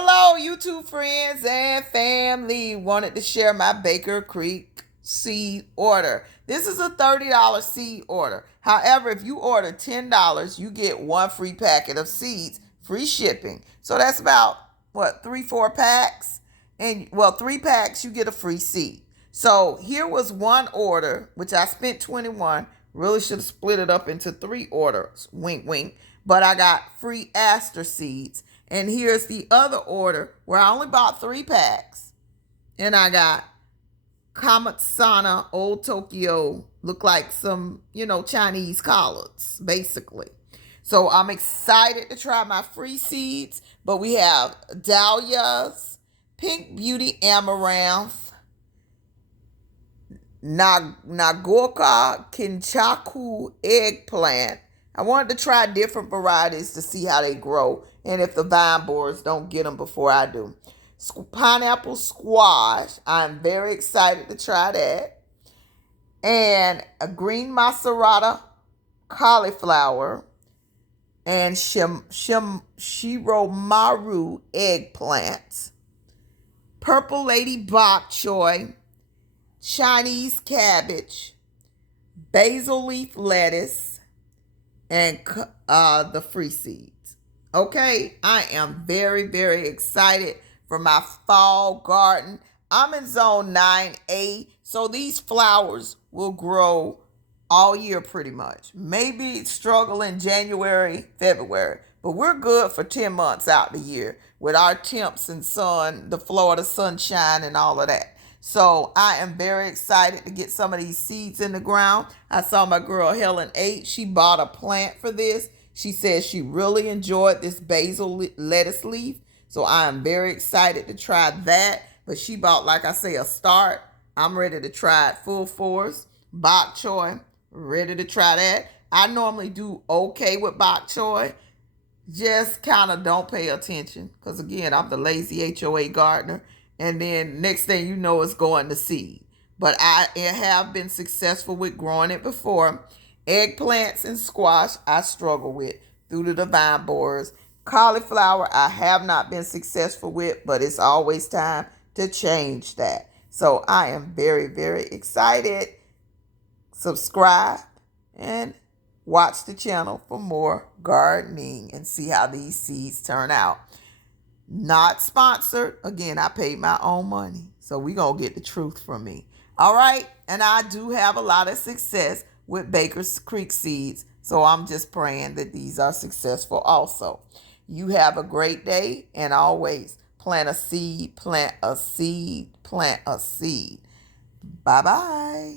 Hello, YouTube friends and family. Wanted to share my Baker Creek seed order. This is a $30 seed order. However, if you order $10, you get one free packet of seeds, free shipping. So that's about, what, 3-4 packs? And, well, 3 packs, you get a free seed. So here was one order, which I spent 21. Really should have split it up into 3 orders. Wink, wink. But I got free aster seeds. And here's the other order where I only bought 3 packs. And I got Kamatsana Old Tokyo. Look like some, Chinese collards, basically. So I'm excited to try my free seeds. But we have dahlias, pink beauty amaranth, Nagorka Kinchaku eggplant. I wanted to try different varieties to see how they grow and if the vine borers don't get them before I do. Pineapple squash. I'm very excited to try that. And a green macerata cauliflower and shiromaru eggplants. Purple lady bok choy, Chinese cabbage, basil leaf lettuce, and the free seeds. Okay, I am very, very excited for my fall garden. I'm in zone 9A, so these flowers will grow all year pretty much. Maybe struggle in January, February, but we're good for 10 months out the year with our temps and sun, the Florida sunshine and all of that. So I am very excited to get some of these seeds in the ground. I saw my girl Helen H. She bought a plant for this. She says she really enjoyed this basil lettuce leaf. So I am very excited to try that. But she bought, like I say, a start. I'm ready to try it full force. Bok choy, ready to try that. I normally do okay with bok choy. Just kind of don't pay attention. Because again, I'm the lazy HOA gardener. And then next thing you know, it's going to seed. But I have been successful with growing it before. Eggplants and squash, I struggle with due to the vine borers. Cauliflower, I have not been successful with, but it's always time to change that. So I am very, very excited. Subscribe and watch the channel for more gardening and see how these seeds turn out. Not sponsored. Again, I paid my own money. So we're going to get the truth from me. All right. And I do have a lot of success with Baker Creek seeds. So I'm just praying that these are successful also. You have a great day. And always plant a seed, plant a seed, plant a seed. Bye-bye.